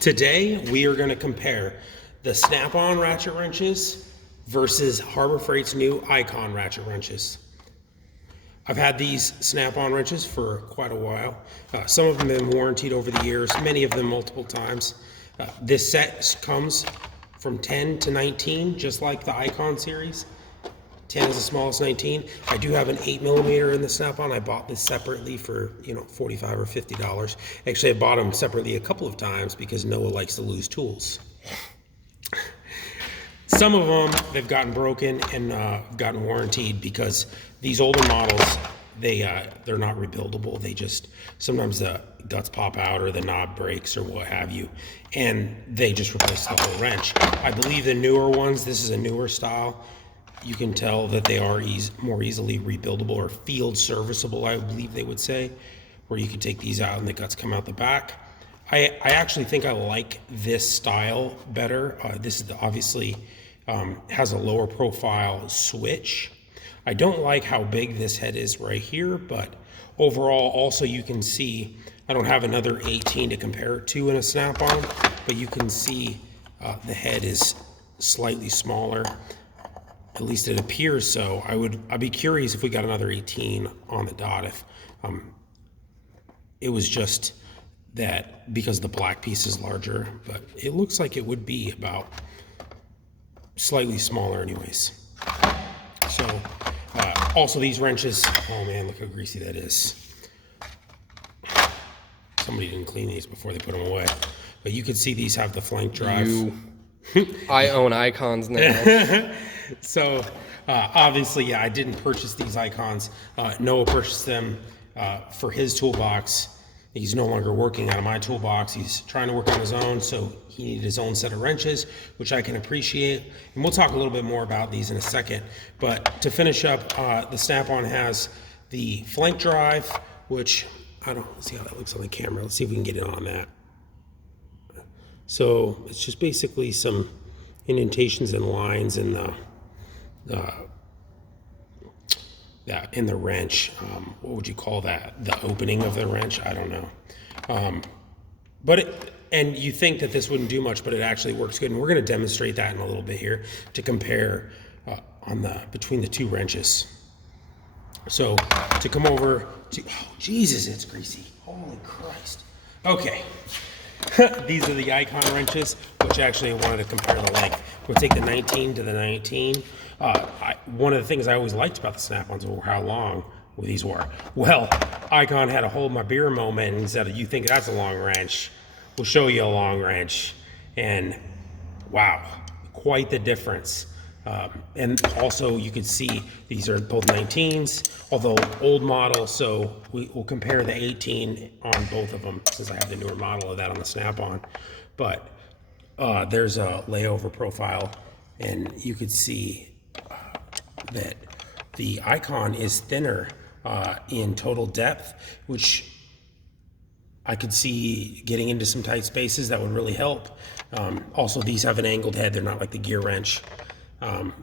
Today, we are going to compare the Snap-on ratchet wrenches versus Harbor Freight's new Icon ratchet wrenches. I've had these Snap-on wrenches for quite a while. Some of them have been warranted over the years, many of them multiple times. This set comes from 10 to 19, just like the Icon series. 10 is the smallest, 19. I do have an 8mm in the Snap-on. I bought this separately for, $45 or $50. Actually, I bought them separately a couple of times because Noah likes to lose tools. Some of them, they've gotten broken and gotten warranted because these older models, they're not rebuildable. They just, sometimes the guts pop out or the knob breaks or what have you, and they just replace the whole wrench. I believe the newer ones, this is a newer style, you can tell that they are more easily rebuildable or field serviceable, I believe they would say, where you could take these out and the guts come out the back. I actually think I like this style better. This is obviously has a lower profile switch. I don't like how big this head is right here, but overall also you can see, I don't have another 18 to compare it to in a Snap-on, but you can see the head is slightly smaller. At least it appears so. I'd be curious if we got another 18 on the dot, if it was just that because the black piece is larger, but it looks like it would be about slightly smaller anyways. So also these wrenches, oh man, look how greasy that is. Somebody didn't clean these before they put them away. But you can see these have the flank drive. I own Icons now. So obviously, yeah, I didn't purchase these Icons. Noah purchased them for his toolbox. He's no longer working out of my toolbox. He's trying to work on his own, so he needed his own set of wrenches, which I can appreciate. And we'll talk a little bit more about these in a second. But to finish up, the Snap-on has the flank drive, which let's see how that looks on the camera. Let's see if we can get it on that. So it's just basically some indentations and lines in the wrench. What would you call that? The opening of the wrench? I don't know. And you think that this wouldn't do much, but it actually works good. And we're going to demonstrate that in a little bit here to compare between the two wrenches. So to come over to, oh Jesus, it's greasy. Holy Christ. Okay. These are the Icon wrenches, which actually I wanted to compare the length. We'll take the 19 to the 19. One of the things I always liked about the Snap-ons were how long these were. Well, Icon had a hold my beer moment and said, you think that's a long wrench? We'll show you a long wrench. And wow, quite the difference. And also you can see these are both 19s, although old model, so we'll compare the 18 on both of them since I have the newer model of that on the Snap-on. But there's a layover profile, and you could see that the Icon is thinner in total depth, which I could see getting into some tight spaces that would really help. Also, these have an angled head. They're not like the gear wrench.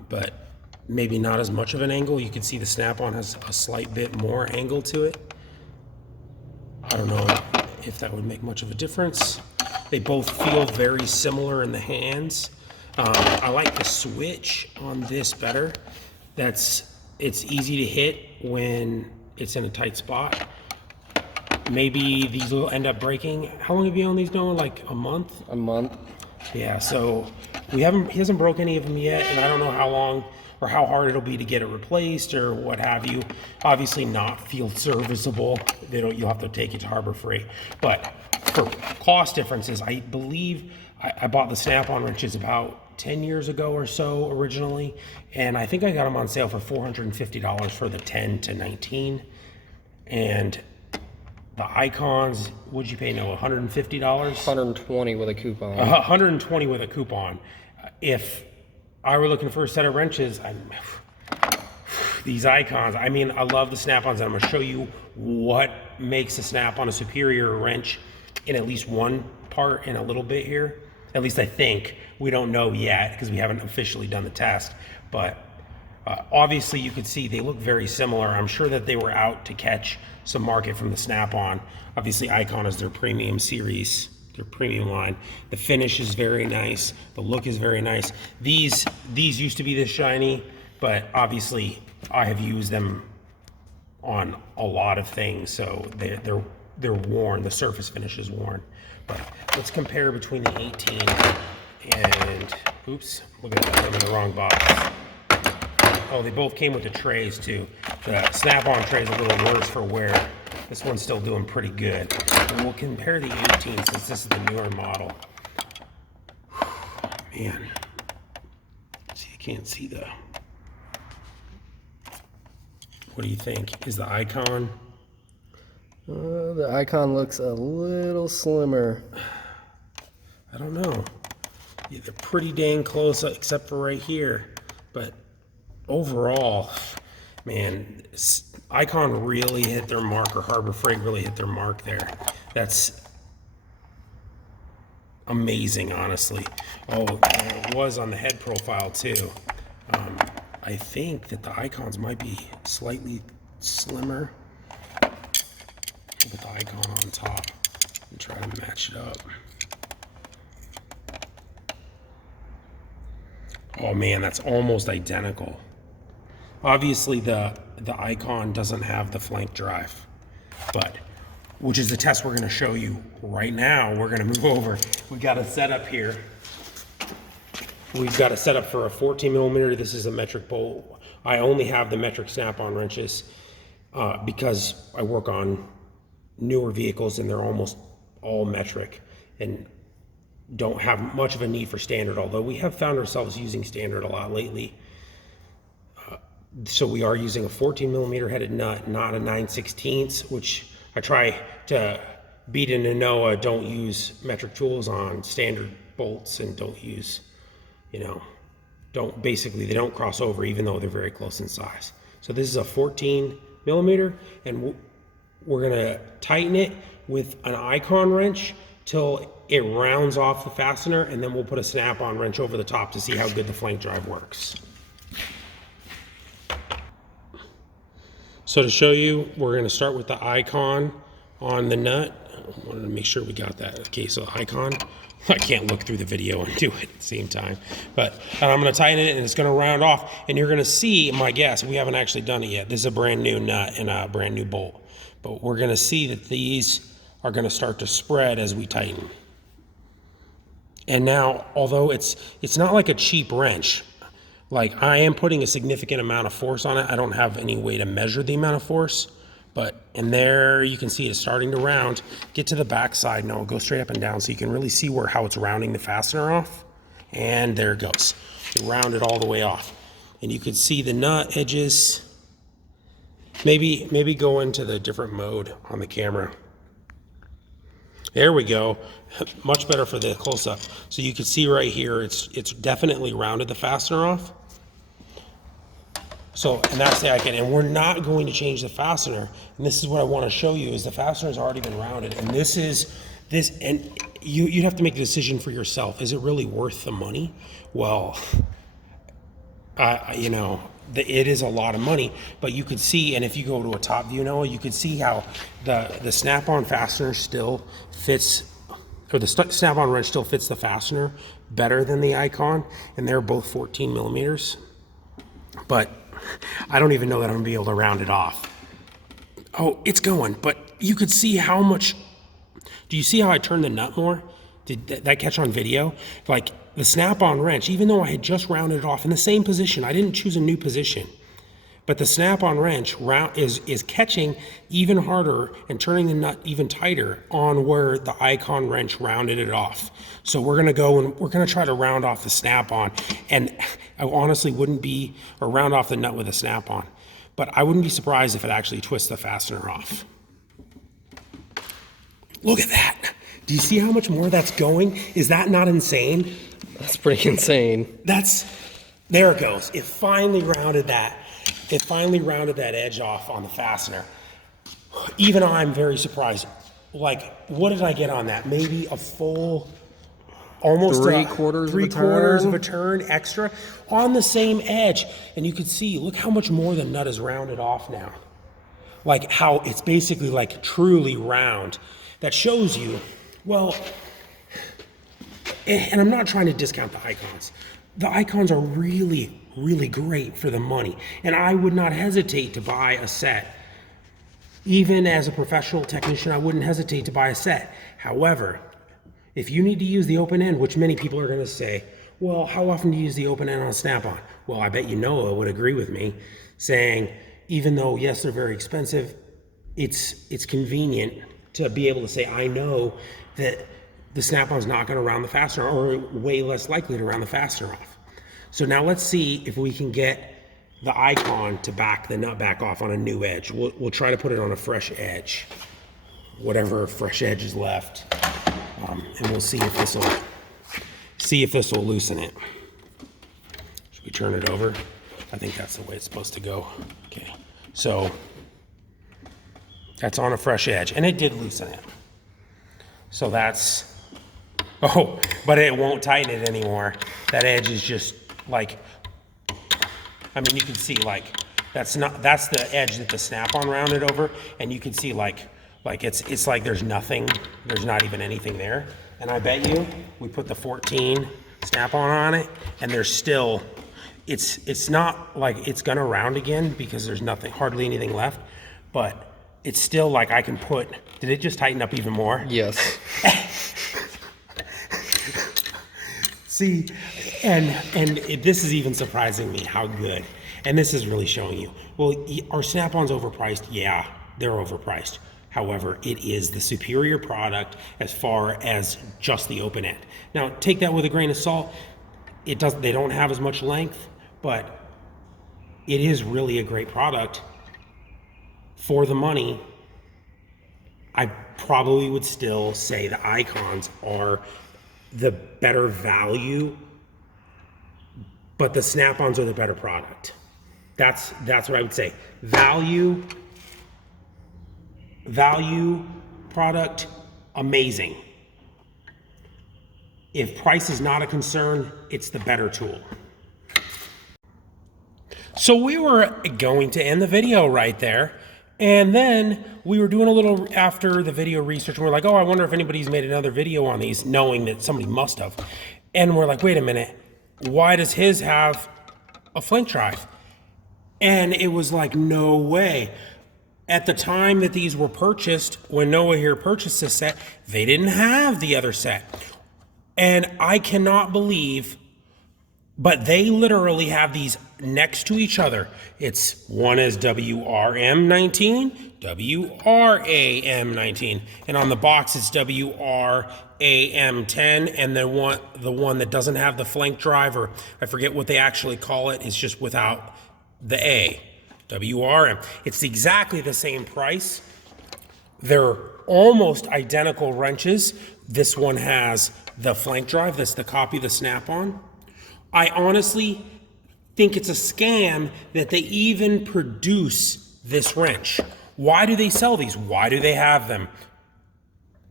But maybe not as much of an angle. You can see the Snap-on has a slight bit more angle to it. I don't know if that would make much of a difference. They both feel very similar in the hands. I like the switch on this better. It's easy to hit when it's in a tight spot. Maybe these will end up breaking. How long have you owned these, Noah? Like a month? A month. Yeah, so he hasn't broke any of them yet, and I don't know how long or how hard it'll be to get it replaced or what have you. Obviously not field serviceable. You'll have to take it to Harbor Freight. But for cost differences, I believe I bought the Snap-on wrenches about 10 years ago or so originally, and I think I got them on sale for $450 for the 10 to 19. And the Icons, what'd you pay, no, $150? $120 with a coupon. $120 with a coupon. If I were looking for a set of wrenches, these Icons, I mean, I love the Snap-ons, and I'm gonna show you what makes a Snap-on a superior wrench in at least one part in a little bit here. At least I think. We don't know yet because we haven't officially done the test, but obviously you could see they look very similar. I'm sure that they were out to catch some market from the Snap-on. Obviously Icon is their premium series their premium line. The finish is very nice. The look is very nice. These used to be this shiny, but obviously I have used them on a lot of things, so they're worn. The surface finish is worn. But let's compare between the 18 and, oops, look at that, I'm in the wrong box. Oh, they both came with the trays too. The snap-on tray is a little worse for wear. This one's still doing pretty good. And we'll compare the 18 since this is the newer model. Man, see, you can't see the. What do you think? Is the icon? The icon looks a little slimmer. I don't know. Yeah, they're pretty dang close, except for right here. But overall, man, Icon really hit their mark, or Harbor Freight really hit their mark there. That's amazing, honestly. Oh, it was on the head profile too. I think that the Icons might be slightly slimmer. Put the Icon on top and try to match it up. Oh man, that's almost identical. Obviously the Icon doesn't have the flank drive, but which is the test we're going to show you right now. We're going to move over. We've got a setup here. We've got a setup for a 14 millimeter. This is a metric bolt. I only have the metric snap-on wrenches because I work on newer vehicles and they're almost all metric and don't have much of a need for standard, although we have found ourselves using standard a lot lately. So we are using a 14 millimeter headed nut, not a 9/16, which I try to beat into Noah. Don't use metric tools on standard bolts, and don't use, they don't cross over, even though they're very close in size. So this is a 14 millimeter, and we're gonna tighten it with an Icon wrench till it rounds off the fastener, and then we'll put a snap-on wrench over the top to see how good the flank drive works. So to show you, we're going to start with the Icon on the nut. I wanted to make sure we got that. Okay, so Icon. I can't look through the video and do it at the same time. But I'm going to tighten it, and it's going to round off. And you're going to see, my guess, we haven't actually done it yet. This is a brand new nut and a brand new bolt. But we're going to see that these are going to start to spread as we tighten. And now, although it's not like a cheap wrench, like I am putting a significant amount of force on it. I don't have any way to measure the amount of force, but in there you can see it's starting to round. Get to the back side now, go straight up and down so you can really see how it's rounding the fastener off. And there it goes. It rounded all the way off. And you can see the nut edges. Maybe go into the different mode on the camera. There we go. Much better for the close-up. So you can see right here, it's definitely rounded the fastener off. So, and that's the Icon, and we're not going to change the fastener. And this is what I want to show you, is the fastener has already been rounded. And and you'd have to make a decision for yourself. Is it really worth the money? Well, it is a lot of money, but you could see, and if you go to a top view, Noah, you could see how the snap-on fastener still fits, or the snap-on wrench still fits the fastener better than the Icon, and they're both 14 millimeters. But I don't even know that I'm gonna be able to round it off. Oh, it's going, but you could see how much. Do you see how I turned the nut more? Did that catch on video? Like the snap-on wrench, even though I had just rounded it off in the same position, I didn't choose a new position. But the snap-on wrench is catching even harder and turning the nut even tighter on where the Icon wrench rounded it off. So we're gonna go and we're gonna try to round off the snap-on. And I honestly or round off the nut with a snap-on. But I wouldn't be surprised if it actually twists the fastener off. Look at that. Do you see how much more that's going? Is that not insane? That's pretty insane. There it goes. It finally rounded that. It finally rounded that edge off on the fastener. Even I'm very surprised. Like, what did I get on that? Maybe a full, almost three-quarters of a turn extra on the same edge. And you could see, look how much more the nut is rounded off now. Like how it's basically like truly round. That shows you, well, And I'm not trying to discount the icons. The icons are really, really great for the money. And I would not hesitate to buy a set. Even as a professional technician, I wouldn't hesitate to buy a set. However, if you need to use the open end, which many people are going to say, well, how often do you use the open end on Snap-on? Well, I bet you Noah would agree with me, saying, even though, yes, they're very expensive, it's convenient to be able to say, I know that the Snap-on's not going to round the fastener, or way less likely to round the fastener off. So now let's see if we can get the icon to back the nut back off on a new edge. We'll try to put it on a fresh edge, whatever fresh edge is left, and we'll see if this will loosen it. Should we turn it over? I think that's the way it's supposed to go. Okay, so that's on a fresh edge, and it did loosen it. So that's, oh, but it won't tighten it anymore. That edge is just like, I mean, you can see like, that's the edge that the Snap-on rounded over, and you can see like it's like there's nothing, there's not even anything there. And I bet you, we put the 14 Snap-on on it, and there's still, it's not like it's gonna round again because there's nothing, hardly anything left, but it's still like I can put, did it just tighten up even more? Yes. See, and this is even surprising me how good, and this is really showing you. Well, are Snap-ons overpriced? Yeah, they're overpriced. However, it is the superior product as far as just the open end. Now, take that with a grain of salt. They don't have as much length, but it is really a great product for the money. I probably would still say the icons are the better value, but the Snap-ons are the better product. That's what I would say. Value product, amazing. If price is not a concern, it's the better tool. So we were going to end the video right there. And then we were doing a little after the video research, and we're like, oh, I wonder if anybody's made another video on these, knowing that somebody must have. And we're like, wait a minute, why does his have a flank drive? And it was like, no way. At the time that these were purchased, when Noah here purchased this set, they didn't have the other set. And I cannot believe, but they literally have these next to each other. It's one is WRM19, WRAM19, and on the box it's WRAM10, and then the one that doesn't have the flank drive, or I forget what they actually call it, it's just without the A, WRM. It's exactly the same price. They're almost identical wrenches. This one has the flank drive, that's the copy of the Snap-on. I honestly think it's a scam that they even produce this wrench. Why do they sell these? Why do they have them?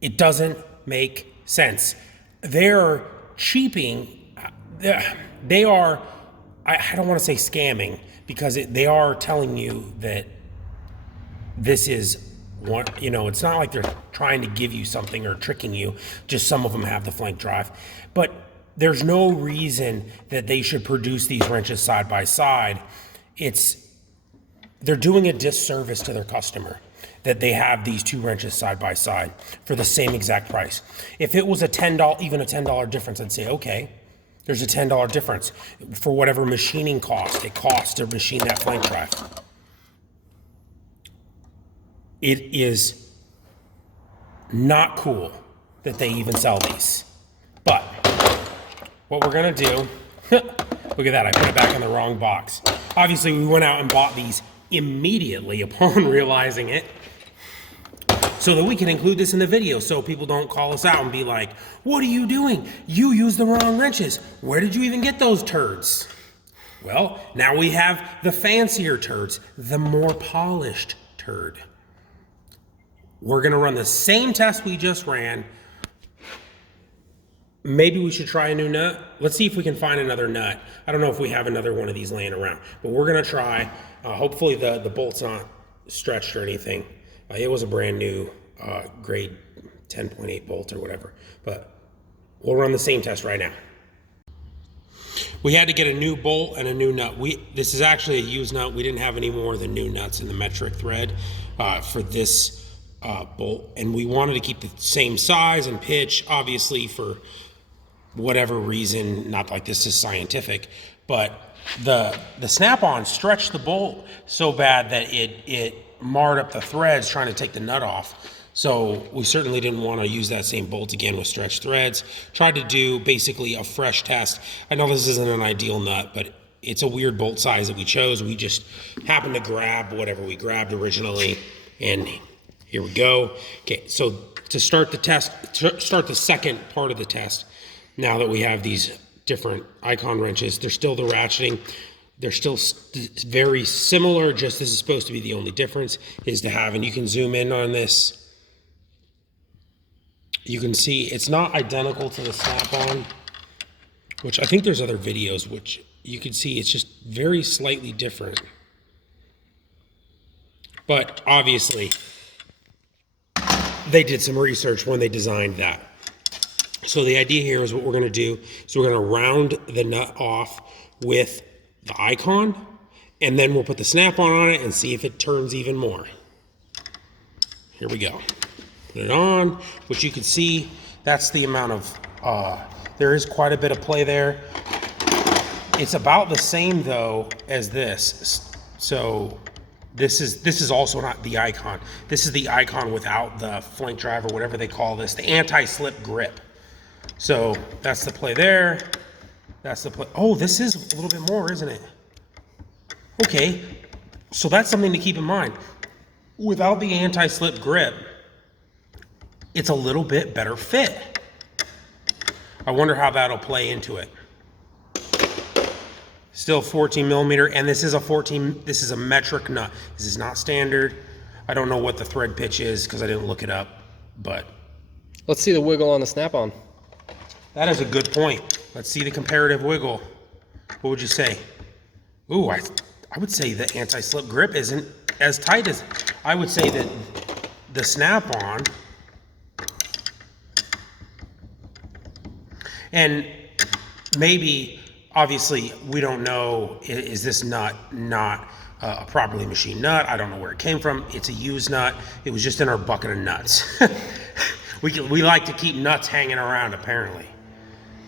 It doesn't make sense. They're cheaping. They are, I don't want to say scamming, because they are telling you that this is one, it's not like they're trying to give you something or tricking you. Just some of them have the flank drive. But there's no reason that they should produce these wrenches side by side. They're doing a disservice to their customer that they have these two wrenches side by side for the same exact price. If it was even a $10 difference, I'd say, okay, there's a $10 difference for whatever machining cost it costs to machine that flank drive. It is not cool that they even sell these. But what we're gonna do, look at that, I put it back in the wrong box. Obviously, we went out and bought these immediately upon realizing it, so that we can include this in the video so people don't call us out and be like, what are you doing? You used the wrong wrenches. Where did you even get those turds? Well, now we have the fancier turds, the more polished turd. We're gonna run the same test we just ran. Maybe we should try a new nut. Let's see if we can find another nut. I don't know if we have another one of these laying around, but we're gonna try. Hopefully the bolt's not stretched or anything. It was a brand new grade 10.8 bolt or whatever, but We'll run the same test right now. We had to get a new bolt and a new nut. This is actually a used nut. We didn't have any more of the new nuts in the metric thread for this bolt. And we wanted to keep the same size and pitch, obviously, for whatever reason. Not like this is scientific, but the snap-on stretched the bolt so bad that it marred up the threads trying to take the nut off. So we certainly didn't want to use that same bolt again with stretched threads. Tried to do basically a fresh test. I know this isn't an ideal nut, but it's a weird bolt size that we chose. We just happened to grab whatever we grabbed originally, and here we go. Okay, so to start the test, start the second part of the test, now that we have these different icon wrenches, they're still the ratcheting. They're still very similar, just this is supposed to be the only difference is to have, and you can zoom in on this. You can see it's not identical to the snap-on, which I think there's other videos which you can see it's just very slightly different. But obviously, they did some research when they designed that. So the idea here is what we're going to do. So we're going to round the nut off with the icon, and then we'll put the snap-on on it and see if it turns even more. Here we go. Put it on, which you can see that's the amount of, there is quite a bit of play there. It's about the same though as this. So this is also not the icon. This is the icon without the flank drive or whatever they call this, the anti-slip grip. So that's the play there. That's the play. Oh, this is a little bit more, isn't it? Okay, so that's something to keep in mind. Without the anti-slip grip, it's a little bit better fit. I wonder how that'll play into it. Still 14 millimeter, and this is a metric nut. This is not standard. I don't know what the thread pitch is because I didn't look it up, but. Let's see the wiggle on the snap-on. That is a good point. Let's see the comparative wiggle. What would you say? Ooh, I would say the anti-slip grip isn't as tight as, I would say that the snap-on, and maybe, obviously, we don't know, is this nut not a properly machined nut? I don't know where it came from. It's a used nut. It was just in our bucket of nuts. We like to keep nuts hanging around, apparently.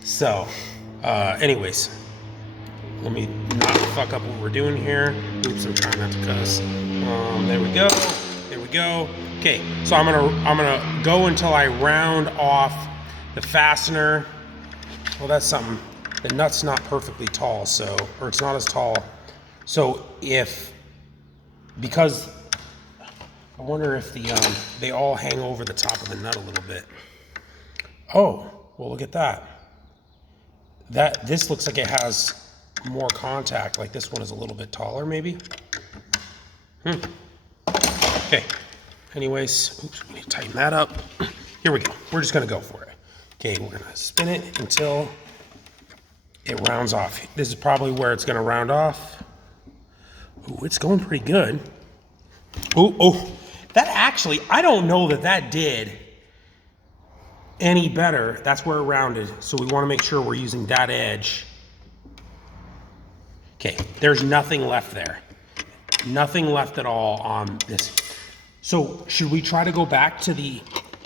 So, anyways, let me not fuck up what we're doing here. Oops, I'm trying not to cuss. There we go. There we go. Okay, so I'm gonna go until I round off the fastener. Well, that's something. The nut's not perfectly tall, so, or it's not as tall. So because I wonder if they all hang over the top of the nut a little bit. Oh, well, look at that. This looks like it has more contact. Like this one is a little bit taller, maybe. Okay. Anyways, oops, we need to tighten that up. Here we go. We're just gonna go for it. Okay, we're gonna spin it until it rounds off. This is probably where it's gonna round off. Ooh, it's going pretty good. Oh, that actually, I don't know that did any better. That's where it rounded. So we wanna make sure we're using that edge. Okay, there's nothing left there. Nothing left at all on this. So should we try to go back to the,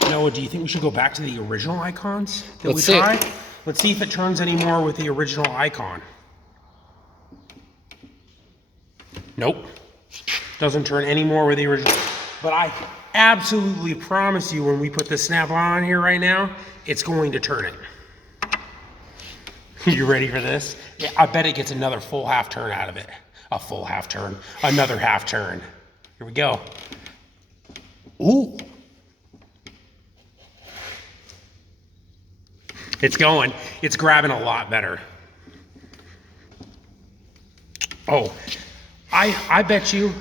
Noah, do you think we should go back to the original icons that we tried? Let's see if it turns any more with the original icon. Nope. Doesn't turn any more with the original. But I absolutely promise you when we put the snap-on on here right now, it's going to turn it. You ready for this? Yeah, I bet it gets another full half turn out of it. A full half turn. Another half turn. Here we go. Ooh. It's going. It's grabbing a lot better. Oh, I bet you,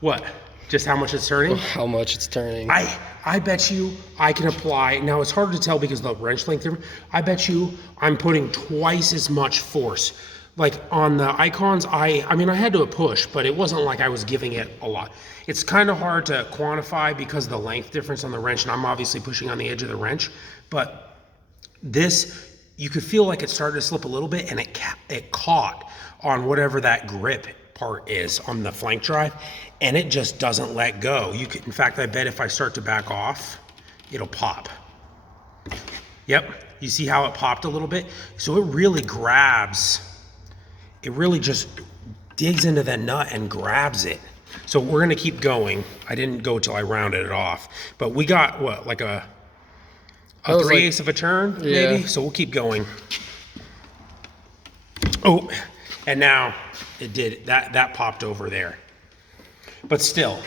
what? Just how much it's turning? How much it's turning. I bet you I can apply, now it's hard to tell because of the wrench length, I bet you I'm putting twice as much force. Like on the icons, I mean, I had to push, but it wasn't like I was giving it a lot. It's kind of hard to quantify because of the length difference on the wrench, and I'm obviously pushing on the edge of the wrench, but this, you could feel like it started to slip a little bit, and it caught on whatever that grip part is on the flank drive, and it just doesn't let go. You could, in fact, I bet if I start to back off, it'll pop. Yep, you see how it popped a little bit? So it really grabs, it really just digs into that nut and grabs it. So we're gonna keep going. I didn't go till I rounded it off, but we got what, like a 3/8 of a turn, maybe? So we'll keep going. Oh, and now it did, that popped over there. But still,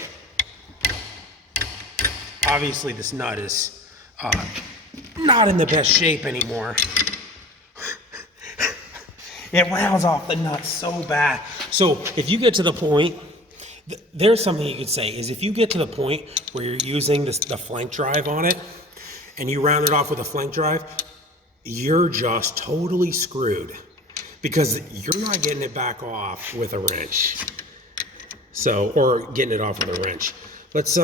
obviously this nut is not in the best shape anymore. It rounds off the nut so bad. So if you get to the point, there's something you could say, is if you get to the point where you're using the flank drive on it, and you round it off with a flank drive, you're just totally screwed, because you're not getting it back off with a wrench. So, or getting it off with a wrench. Let's,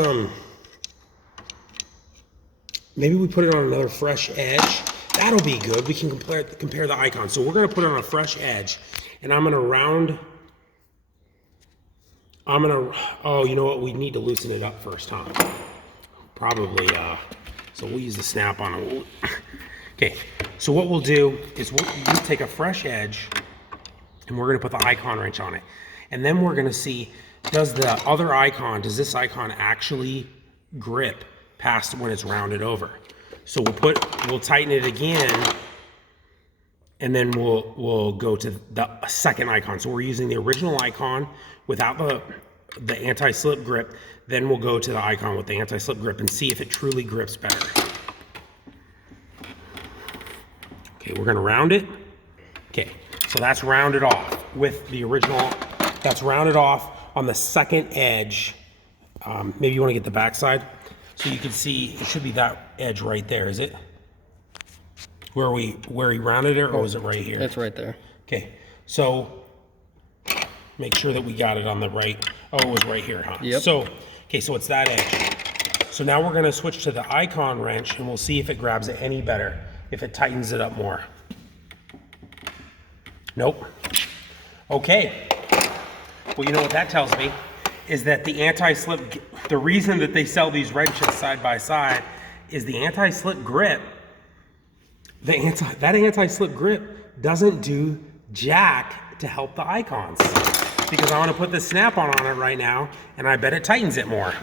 maybe we put it on another fresh edge. That'll be good. We can compare the icons. So we're gonna put it on a fresh edge, and I'm gonna round, oh, you know what? We need to loosen it up first, huh? Probably, so we'll use the snap on it. Okay, so what we'll do is we'll take a fresh edge, and we're gonna put the icon wrench on it. And then we're gonna see, does this icon actually grip past when it's rounded over? So we'll tighten it again, and then we'll go to the second icon. So we're using the original icon without the anti-slip grip. Then we'll go to the icon with the anti-slip grip and see if it truly grips better. Okay, we're gonna round it. Okay, so that's rounded off with the original. That's rounded off on the second edge. Maybe you wanna get the back side. So you can see, it should be that edge right there, is it? Where he rounded it, or was it right here? It's right there. Okay, so make sure that we got it on the right. Oh, it was right here, huh? Yep. So, okay, so it's that edge. So now we're gonna switch to the icon wrench, and we'll see if it grabs it any better, if it tightens it up more. Nope. Okay. Well, you know what that tells me is that the anti-slip, the reason that they sell these wrenches side by side is the anti-slip grip. That anti-slip grip doesn't do jack to help the icons, because I want to put the snap-on on it right now, and I bet it tightens it more.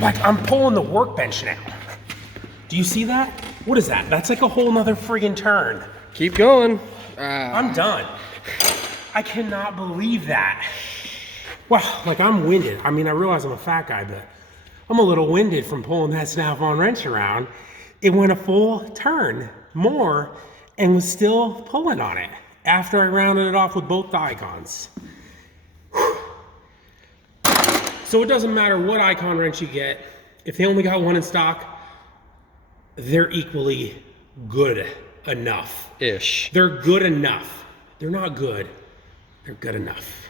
Like, I'm pulling the workbench now. Do you see that? What is that? That's like a whole nother friggin' turn. Keep going. I'm done. I cannot believe that. Wow, like, I'm winded. I mean, I realize I'm a fat guy, but I'm a little winded from pulling that snap-on wrench around. It went a full turn more and was still pulling on it after I rounded it off with both the icons. So it doesn't matter what icon wrench you get. If they only got one in stock, they're equally good enough. Ish. They're good enough. They're not good. They're good enough.